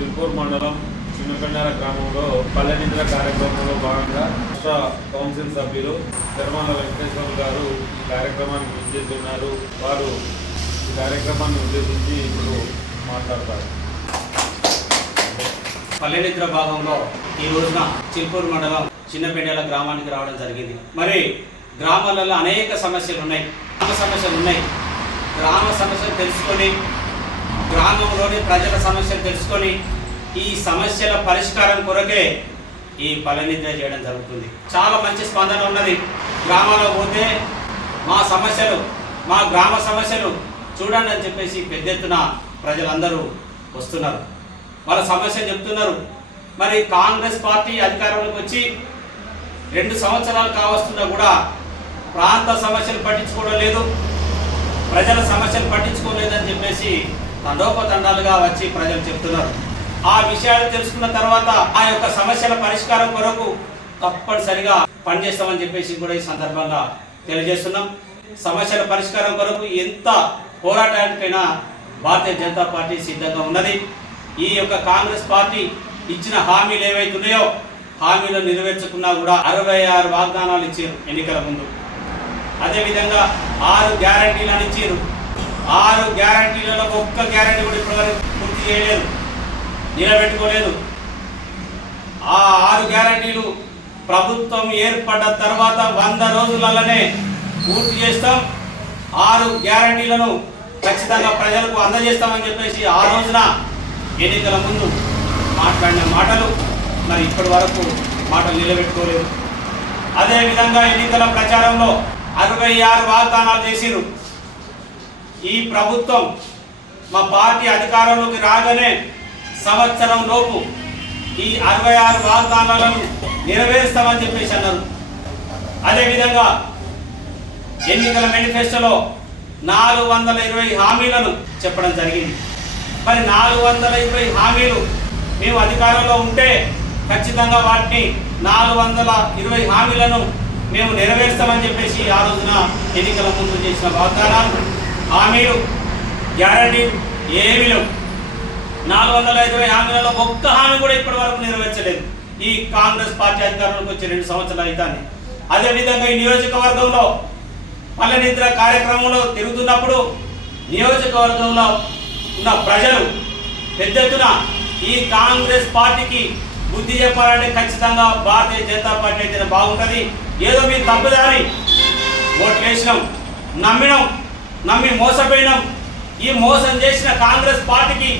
చిల్పూర్ మండలం చిన్నపెండార గ్రామంలో పల్లెనిద్ర కార్యక్రమంలో భాగంగా రాష్ట్ర కౌన్సిల్ సభ్యులు తిరుమల వెంకటేశ్వర గారు ఈ కార్యక్రమానికి విచ్చేస్తున్నారు. వారు ఈ కార్యక్రమాన్ని ఉద్దేశించి ఇప్పుడు మాట్లాడతారు. పల్లెనిద్ర భాగంలో ఈ రోజున చిల్పూర్ మండలం చిన్నపెండల గ్రామానికి రావడం జరిగింది. మరి గ్రామాలలో అనేక సమస్యలు ఉన్నాయి. గ్రామ సమస్యలు ఉన్నాయి. గ్రామ సమస్యలు తెలుసుకొని గ్రామంలోని ప్రజల సమస్యలు తెలుసుకొని ఈ సమస్యల పరిష్కారం కొరకే ఈ పల్లెనిద్ర చేయడం జరుగుతుంది. చాలా మంచి స్పందన ఉన్నది. గ్రామాల్లో పోతే మా సమస్యలు మా గ్రామ సమస్యలు చూడండి అని చెప్పేసి పెద్ద ఎత్తున ప్రజలందరూ వస్తున్నారు. వాళ్ళ సమస్య చెప్తున్నారు. మరి కాంగ్రెస్ పార్టీ అధికారంలోకి వచ్చి రెండు సంవత్సరాలు కావస్తున్నా కూడా ప్రాంత సమస్యలు పట్టించుకోవడం లేదు. ప్రజల సమస్యలు పట్టించుకోలేదని చెప్పేసి తండోపతండాలుగా వచ్చి ప్రజలు చెప్తున్నారు. ఆ విషయాలు తెలుసుకున్న తర్వాత ఆ యొక్క సమస్యల పరిష్కారం కొరకు తప్పనిసరిగా పనిచేస్తామని చెప్పేసి కూడా ఈ సందర్భంగా తెలియజేస్తున్నాం. సమస్యల పరిష్కారం కొరకు ఎంత పోరాటానికైనా భారతీయ జనతా పార్టీ సిద్ధంగా ఉన్నది. ఈ యొక్క కాంగ్రెస్ పార్టీ ఇచ్చిన హామీలు ఏవైతే ఉన్నాయో హామీలు నెరవేర్చకున్నా కూడా అరవై ఆరు వాగ్దానాలు ఇచ్చారు ఎన్నికల ముందు. అదేవిధంగా ఆరు గ్యారంటీలను ఇచ్చారు. ఆరు గ్యారంటీలలో ఒక్క గ్యారంటీ కూడా ఇప్పటివరకు పూర్తి చేయలేదు. నిలబెట్టుకోలేదు. ఆ ఆరు గ్యారంటీలు ప్రభుత్వం ఏర్పడ్డ తర్వాత వంద రోజులలోనే పూర్తి చేస్తాం. ఆరు గ్యారంటీలను ఖచ్చితంగా ప్రజలకు అందజేస్తామని చెప్పేసి ఆ రోజున ఎన్నికల ముందు మాట్లాడిన మాటలు మరి ఇప్పటి వరకు మాటలు నిలబెట్టుకోలేదు. అదేవిధంగా ఎన్నికల ప్రచారంలో అరవై ఆరు వాగ్దానాలు చేసిరు ఈ ప్రభుత్వం మా పార్టీ అధికారంలోకి రాగానే సంవత్సరం లోపు ఈ అరవై ఆరు వాగ్దానాలను నెరవేరుస్తామని చెప్పేసి అన్నారు. అదేవిధంగా ఎన్నికల మేనిఫెస్టోలో నాలుగు వందల ఇరవై హామీలను చెప్పడం జరిగింది. మరి నాలుగు వందల ఇరవై హామీలు మేము అధికారంలో ఉంటే ఖచ్చితంగా వాటిని నాలుగు వందల ఇరవై హామీలను మేము నెరవేరుస్తామని చెప్పేసి ఆ రోజున ఎన్నికల ముందు చేసిన వాగ్దానాలు హామీలు గ్యారంటీ ఏమీ లేవు. నాలుగు వందల ఇరవై హామీలలో ఒక్క హామీ కూడా ఇప్పటి వరకు నెరవేర్చలేదు. ఈ కాంగ్రెస్ పార్టీ అధికారంలోకి వచ్చి రెండు సంవత్సరాలు అవుతాన్ని అదేవిధంగా ఈ నియోజకవర్గంలో పల్లెనిద్ర కార్యక్రమంలో తిరుగుతున్నప్పుడు నియోజకవర్గంలో ఉన్న ప్రజలు పెద్ద ఎత్తున ఈ కాంగ్రెస్ పార్టీకి బుద్ధి చెప్పాలంటే ఖచ్చితంగా భారతీయ జనతా పార్టీ అయితే బాగుంటుంది. ఏదో మీరు తప్పుదారి ఓట్లు వేసినాం నమ్మినాం నమ్మి మోసపోయినాం. ఈ మోసం చేసిన కాంగ్రెస్ పార్టీకి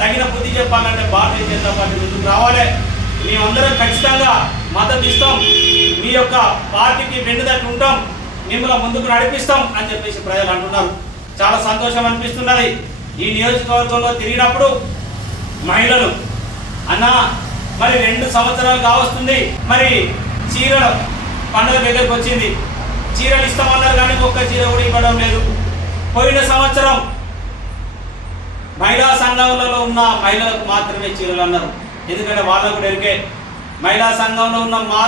తగిన బుద్ధి చెప్పాలంటే భారతీయ జనతా పార్టీ ముందుకు రావాలి. మేమందరం ఖచ్చితంగా మద్దతు ఇస్తాం. మీ యొక్క పార్టీకి వెన్నుదట్టు ఉంటాం. మిమ్మల్ని ముందుకు నడిపిస్తాం అని చెప్పేసి ప్రజలు అంటున్నారు. చాలా సంతోషం అనిపిస్తున్నది. ఈ నియోజకవర్గంలో తిరిగినప్పుడు మహిళలు అన్న మరి రెండు సంవత్సరాలు కావస్తుంది. మరి చీరలు పండుగ దగ్గరకు వచ్చింది. చీరలు ఇస్తామన్నారు కానీ ఒక్క చీర కూడా ఇవ్వడం లేదు. పోయిన సంవత్సరం మహిళా సంఘాలలో ఉన్న మహిళలకు మాత్రమే చీరలు అన్నారు. ఎందుకంటే వాళ్ళకు కూడా ఎరికే మహిళా సంఘంలో ఉన్న మా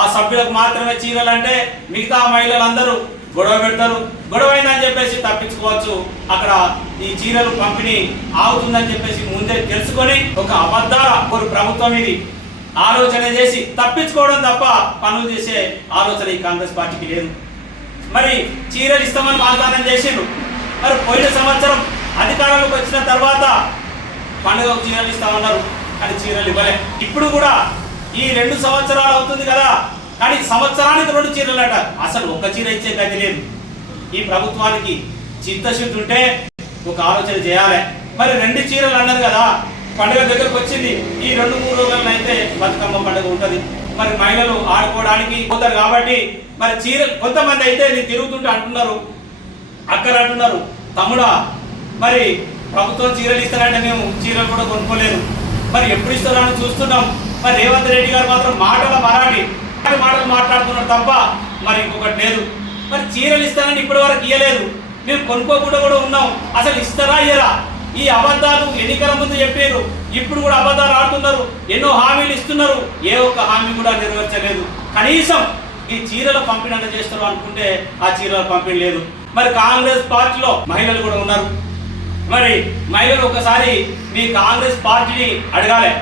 ఆ సభ్యులకు మాత్రమే చీరలు అంటే మిగతా మహిళలందరూ గొడవ పెడతారు. గొడవ అయిందని చెప్పేసి తప్పించుకోవచ్చు. అక్కడ ఈ చీరలు పంపిణీ ఆగుతుందని చెప్పేసి ముందే తెలుసుకొని ఒక అబద్ధాల ఒక ప్రభుత్వం ఇది. ఆలోచన చేసి తప్పించుకోవడం తప్ప పనులు చేసే ఆలోచన ఈ కాంగ్రెస్ పార్టీకి లేదు. మరి చీరలు ఇస్తామని వాగ్దానం చేసిండ్రు. మరి పోయిన సంవత్సరం అధికారంలోకి వచ్చిన తర్వాత పండుగ చీరలు ఇస్తామన్నారు. కానీ చీరలు ఇవ్వలే. ఇప్పుడు కూడా ఈ రెండు సంవత్సరాలు అవుతుంది కదా. కానీ సంవత్సరానికి రెండు చీరలు అట అసలు ఒక చీర ఇచ్చే గతి లేదు. ఈ ప్రభుత్వానికి చిత్తశుద్ధి ఉంటే ఒక ఆలోచన చేయాలి. మరి రెండు చీరలు అన్నారు కదా. పండుగ దగ్గరకు వచ్చింది. ఈ రెండు మూడు రోజులను అయితే బతుకమ్మ పండుగ ఉంటుంది. మరి మహిళలు ఆడుకోవడానికి పోతారు కాబట్టి మరి చీర కొంతమంది అయితే నేను తిరుగుతుంటే అంటున్నారు. అక్కడ అంటున్నారు. తమ్ముడా మరి ప్రభుత్వం చీరలు ఇస్తారంటే మేము చీరలు కూడా కొనుక్కోలేదు. మరి ఎప్పుడు ఇస్తారని అని చూస్తున్నాం. మరి రేవంత్ రెడ్డి గారు మాత్రం మాటల మరాటి మాటలు మాటలు మాట్లాడుతున్నారు తప్ప మరి ఇంకొకటి లేదు. మరి చీరలు ఇస్తారని ఇప్పటి వరకు ఇయ్యలేదు. మేము కొనుక్కోకుండా కూడా ఉన్నాం. అసలు ఇస్తారా ఇయ్యరా? ఈ అబద్ధాలు ఎన్నికల ముందు చెప్పారు ఇప్పుడు కూడా అబద్ధాలు ఆడుతున్నారు. ఎన్నో హామీలు ఇస్తున్నారు. ఏ ఒక్క హామీ కూడా నెరవేర్చలేదు. కనీసం ఈ చీరల పంపిణీ చేస్తారు అనుకుంటే ఆ చీరల పంపిణీ లేదు. మరి కాంగ్రెస్ పార్టీలో మహిళలు కూడా ఉన్నారు. మరి మహిళలు ఒకసారి మీ కాంగ్రెస్ పార్టీని అడగాలి.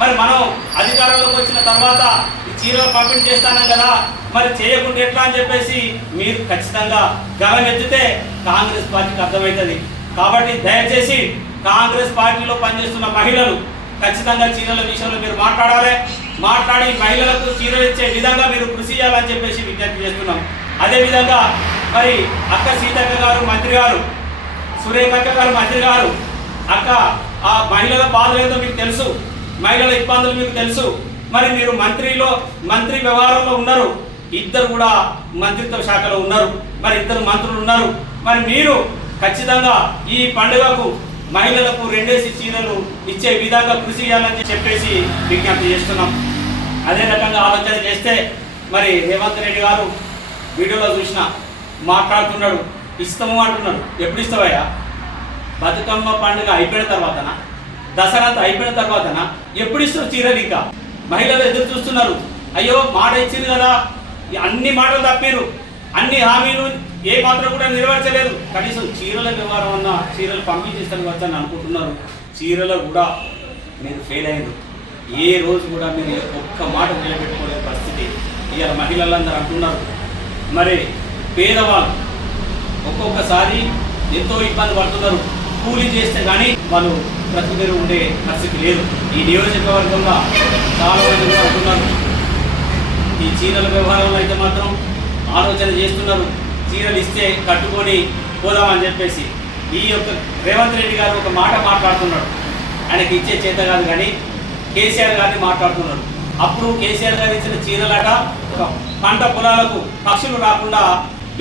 మరి మనం అధికారంలోకి వచ్చిన తర్వాత ఈ చీరలు పంపిణీ చేస్తానం కదా. మరి చేయకుండా ఎట్లా అని చెప్పేసి మీరు ఖచ్చితంగా గలం ఎత్తితే కాంగ్రెస్ పార్టీకి అర్థమవుతుంది. కాబట్టి దయచేసి కాంగ్రెస్ పార్టీలో పనిచేస్తున్న మహిళలు ఖచ్చితంగా చీరల విషయంలో మీరు మాట్లాడాలి. మాట్లాడి మహిళలకు చీరలు ఇచ్చే విధంగా మీరు కృషి చేయాలని చెప్పేసి విజ్ఞప్తి చేస్తున్నాం. అదేవిధంగా మరి అక్క సీతక్క గారు మంత్రి గారు సురేఖక్క గారు మంత్రి గారు అక్క ఆ మహిళల బాధలు ఏదో మీకు తెలుసు మహిళల ఇబ్బందులు మీకు తెలుసు మరి మీరు మంత్రిలో మంత్రి వ్యవహారంలో ఉన్నారు ఇద్దరు కూడా మంత్రిత్వ శాఖలో ఉన్నారు మరి ఇద్దరు మంత్రులు ఉన్నారు మరి మీరు ఖచ్చితంగా ఈ పండుగకు మహిళలకు రెండేసి చీరలు ఇచ్చే విధంగా కృషి చేయాలని చెప్పేసి విజ్ఞప్తి చేస్తున్నాం. అదే రకంగా ఆలోచన చేస్తే మరి రేవంత్ రెడ్డి గారు వీడియోలో చూసిన మాట్లాడుతున్నాడు. ఇస్తాము అంటున్నాడు. ఎప్పుడు ఇస్తావయ్యా బతుకమ్మ పండుగ అయిపోయిన తర్వాతనా? దసరా అయిపోయిన తర్వాతనా? ఎప్పుడు ఇస్తావు చీరలు ఇంకా? మహిళలు ఎదురు చూస్తున్నారు. అయ్యో మాట ఇచ్చింది కదా. అన్ని మాటలు తప్పారు. అన్ని హామీలు ఏ మాత్రం కూడా నెరవేర్చలేదు. కనీసం చీరల వ్యవహారం అన్న చీరలు పంపించేస్తాను వచ్చని అనుకుంటున్నారు. చీరలో కూడా మీరు ఫెయిల్ అయ్యారు ఏ రోజు కూడా మీరు ఒక్క మాట నిలబెట్టుకోలేని పరిస్థితి. ఇవాళ మహిళలందరూ అంటున్నారు. మరి పేదవాళ్ళు ఒక్కొక్కసారి ఎంతో ఇబ్బంది పడుతున్నారు. కూలీ చేస్తే కానీ వాళ్ళు బ్రతుకుదేరు ఉండే పరిస్థితి లేదు. ఈ నియోజకవర్గంలో చాలా మంది కూడా ఈ చీరల వ్యవహారంలో అయితే మాత్రం ఆలోచన చేస్తున్నారు. చీరలు ఇస్తే కట్టుకొని పోదామని చెప్పేసి. ఈ యొక్క రేవంత్ రెడ్డి గారు ఒక మాట మాట్లాడుతున్నాడు. ఆయనకి ఇచ్చే చేత కాదు కానీ కేసీఆర్ గారిని మాట్లాడుతున్నాడు. అప్పుడు కేసీఆర్ గారు ఇచ్చిన చీరలట ఒక పంట పొలాలకు పక్షులు రాకుండా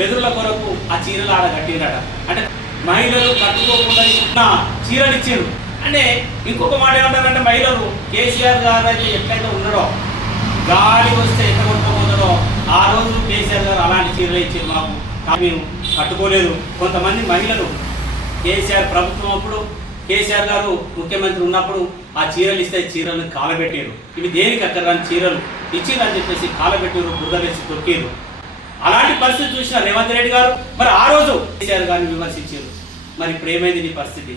బెదురుల కొరకు ఆ చీరలు ఆడ కట్టిందట. అంటే మహిళలు కట్టుకోకుండా ఉన్న చీరలు ఇచ్చిండు అంటే ఇంకొక మాట ఏమంటారంటే మహిళలు కేసీఆర్ గారు అయితే ఎట్లయితే ఉన్నాడో గాలి వస్తే ఎక్కడ కొట్టుకోబోతుందో ఆ రోజు కేసీఆర్ గారు అలాంటి చీరలు ఇచ్చారు మాకు. మేము కట్టుకోలేదు. కొంతమంది మహిళలు కేసీఆర్ ప్రభుత్వం అప్పుడు కేసీఆర్ గారు ముఖ్యమంత్రి ఉన్నప్పుడు ఆ చీరలు ఇస్తే చీరలను కాలబెట్టారు ఇవి దేనికి అక్కడ రాని చీరలు ఇచ్చిరని చెప్పేసి కాలబెట్టారు బురదలేసి తొక్కారు అలాంటి పరిస్థితి చూసిన రేవంత్ రెడ్డి గారు మరి ఆ రోజు కేసీఆర్ గారిని విమర్శించారు. మరి ఇప్పుడు ఏమైంది నీ పరిస్థితి.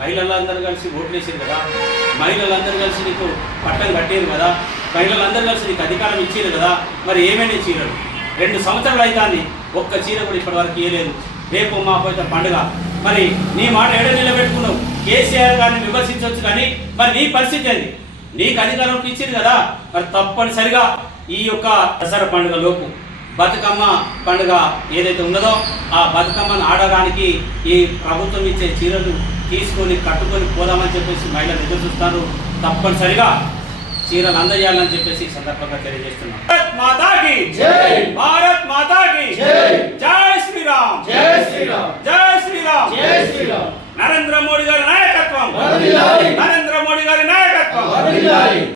మహిళలందరూ కలిసి ఓట్లు వేసారు కదా. మహిళలందరూ కలిసి నీకు పట్టం కట్టారు కదా. మహిళలందరూ కలిసి నీకు అధికారం ఇచ్చారు కదా. మరి ఏమైనా చీరలు? రెండు సంవత్సరాలు అయితే ఒక్క చీర కూడా ఇప్పటివరకు ఇవ్వలేదు రేపు మా పోయిన పండుగ. మరి నీ మాట ఎడ నిలబెట్టుకున్నావు? కేసీఆర్ గారిని విమర్శించవచ్చు కానీ మరి నీ పరిస్థితి అది నీకు అధికారం ఇచ్చింది కదా. మరి తప్పనిసరిగా ఈ యొక్క దసరా పండుగ లోపు బతుకమ్మ పండుగ ఏదైతే ఉన్నదో ఆ బతుకమ్మను ఆడడానికి ఈ ప్రభుత్వం ఇచ్చే చీరలు తీసుకొని కట్టుకొని పోదామని చెప్పేసి మహిళలు ఎదురు చూస్తారు తప్పనిసరిగా చీరలు అందజేయాలని చెప్పేసి ఈ సందర్భంగా తెలియజేస్తున్నాం భారత్ మాతాకి జై! భారత్ మాతాకి జై! జై శ్రీరామ్ జై శ్రీరామ్ జై శ్రీరామ్ జై శ్రీరామ్ నరేంద్ర మోడీ గారి నాయకత్వం! నరేంద్ర మోడీ గారి నాయకత్వం!